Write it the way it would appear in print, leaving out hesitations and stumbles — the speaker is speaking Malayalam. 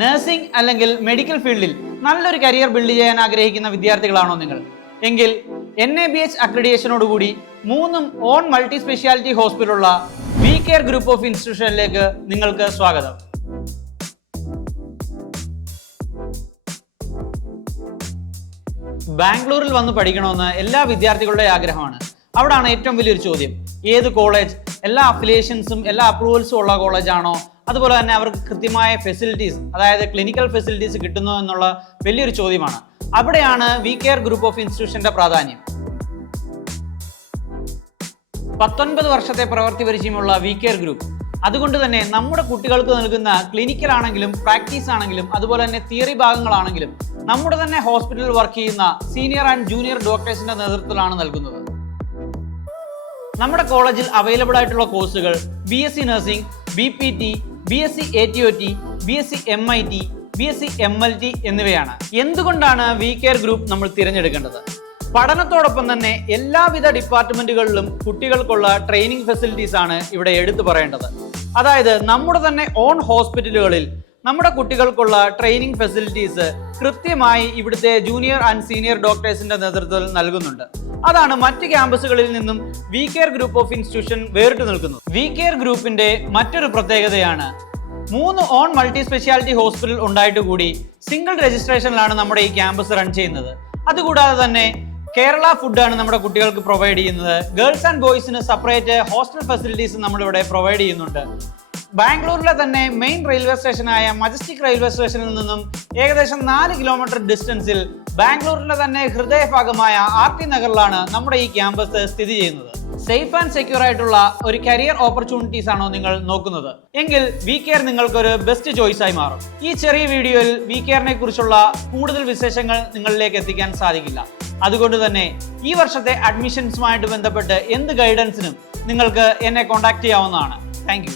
നഴ്സിംഗ് അല്ലെങ്കിൽ മെഡിക്കൽ ഫീൽഡിൽ നല്ലൊരു കരിയർ ബിൽഡ് ചെയ്യാൻ ആഗ്രഹിക്കുന്ന വിദ്യാർത്ഥികളാണോ നിങ്ങൾ? എങ്കിൽ NABH അക്രഡിറ്റേഷനോടുകൂടി 3 ഓൺ മൾട്ടി സ്പെഷ്യാലിറ്റി ഹോസ്പിറ്റലുള്ള വി കെയർ ഗ്രൂപ്പ് ഓഫ് ഇൻസ്റ്റിറ്റ്യൂഷനിലേക്ക് നിങ്ങൾക്ക് സ്വാഗതം. ബാംഗ്ലൂരിൽ വന്ന് പഠിക്കണമെന്ന് എല്ലാ വിദ്യാർത്ഥികളുടെ ആഗ്രഹമാണ്. അവിടാണ് ഏറ്റവും വലിയൊരു ചോദ്യം, ഏത് കോളേജ്, എല്ലാ അഫിലിയേഷൻസും എല്ലാ അപ്രൂവൽസും ഉള്ള കോളേജ് ആണോ, അതുപോലെ തന്നെ അവർക്ക് കൃത്യമായ ഫെസിലിറ്റീസ്, അതായത് ക്ലിനിക്കൽ ഫെസിലിറ്റീസ് കിട്ടുന്നു എന്നുള്ള വലിയൊരു ചോദ്യമാണ്. അവിടെയാണ് വി കെയർ ഗ്രൂപ്പ് ഓഫ് ഇൻസ്റ്റിറ്റ്യൂഷന്റെ പ്രാധാന്യം. 19 വർഷത്തെ പ്രവൃത്തി പരിചയമുള്ള വി കെയർ ഗ്രൂപ്പ്, അതുകൊണ്ട് തന്നെ നമ്മുടെ കുട്ടികൾക്ക് നൽകുന്ന ക്ലിനിക്കൽ ആണെങ്കിലും പ്രാക്ടീസ് ആണെങ്കിലും അതുപോലെ തന്നെ തിയറി ഭാഗങ്ങളാണെങ്കിലും നമ്മുടെ തന്നെ ഹോസ്പിറ്റലിൽ വർക്ക് ചെയ്യുന്ന സീനിയർ ആൻഡ് ജൂനിയർ ഡോക്ടേഴ്സിന്റെ നേതൃത്വത്തിലാണ് നൽകുന്നത്. നമ്മുടെ കോളേജിൽ അവൈലബിൾ ആയിട്ടുള്ള കോഴ്സുകൾ BSc nursing, BPT, BSc ATOT, BSc MIT, BSc MLT എന്നിവയാണ്. എന്തുകൊണ്ടാണ് വി കെയർ ഗ്രൂപ്പ് നമ്മൾ തിരഞ്ഞെടുക്കേണ്ടത്? പഠനത്തോടൊപ്പം തന്നെ എല്ലാവിധ ഡിപ്പാർട്ട്മെന്റുകളിലും കുട്ടികൾക്കുള്ള ട്രെയിനിങ് ഫെസിലിറ്റീസ് ആണ് ഇവിടെ എടുത്തു പറയേണ്ടത്. അതായത് നമ്മുടെ തന്നെ ഓൺ ഹോസ്പിറ്റലുകളിൽ നമ്മുടെ കുട്ടികൾക്കുള്ള ട്രെയിനിങ് ഫെസിലിറ്റീസ് കൃത്യമായി ഇവിടുത്തെ ജൂനിയർ ആൻഡ് സീനിയർ ഡോക്ടേഴ്സിന്റെ നേതൃത്വത്തിൽ നൽകുന്നുണ്ട്. അതാണ് മറ്റ് ക്യാമ്പസുകളിൽ നിന്നും V care group of institution വേറിട്ട് നിൽക്കുന്നത്. വി കെയർ ഗ്രൂപ്പിന്റെ മറ്റൊരു പ്രത്യേകതയാണ് 3 ഓൺ മൾട്ടി സ്പെഷ്യാലിറ്റി ഹോസ്പിറ്റൽ ഉണ്ടായിട്ട് കൂടി സിംഗിൾ രജിസ്ട്രേഷനിലാണ് നമ്മുടെ ഈ ക്യാമ്പസ് റൺ ചെയ്യുന്നത്. അതുകൂടാതെ തന്നെ കേരള ഫുഡാണ് നമ്മുടെ കുട്ടികൾക്ക് പ്രൊവൈഡ് ചെയ്യുന്നത്. ഗേൾസ് ആൻഡ് ബോയ്സിന് സെപ്പറേറ്റ് ഹോസ്റ്റൽ ഫെസിലിറ്റീസ് നമ്മളിവിടെ പ്രൊവൈഡ് ചെയ്യുന്നുണ്ട്. ബാംഗ്ലൂരിലെ തന്നെ മെയിൻ റെയിൽവേ സ്റ്റേഷനായ മജസ്റ്റിക് റെയിൽവേ സ്റ്റേഷനിൽ നിന്നും ഏകദേശം 4 കിലോമീറ്റർ ഡിസ്റ്റൻസിൽ ബാംഗ്ലൂരിലെ തന്നെ ഹൃദയഭാഗമായ RT നഗറിലാണ് നമ്മുടെ ഈ ക്യാമ്പസ് സ്ഥിതി ചെയ്യുന്നത്. സേഫ് ആൻഡ് സെക്യൂർ ആയിട്ടുള്ള ഒരു കരിയർ ഓപ്പർച്യൂണിറ്റീസ് ആണോ നിങ്ങൾ നോക്കുന്നത്? എങ്കിൽ വി കെയർ നിങ്ങൾക്കൊരു ബെസ്റ്റ് ചോയ്സ് ആയി മാറും. ഈ ചെറിയ വീഡിയോയിൽ വി കെയറിനെ കുറിച്ചുള്ള കൂടുതൽ വിശേഷങ്ങൾ നിങ്ങളിലേക്ക് എത്തിക്കാൻ സാധിക്കില്ല. അതുകൊണ്ട് തന്നെ ഈ വർഷത്തെ അഡ്മിഷൻസുമായിട്ട് ബന്ധപ്പെട്ട് എന്ത് ഗൈഡൻസിനും നിങ്ങൾക്ക് എന്നെ കോൺടാക്ട് ചെയ്യാവുന്നതാണ്. Thank you.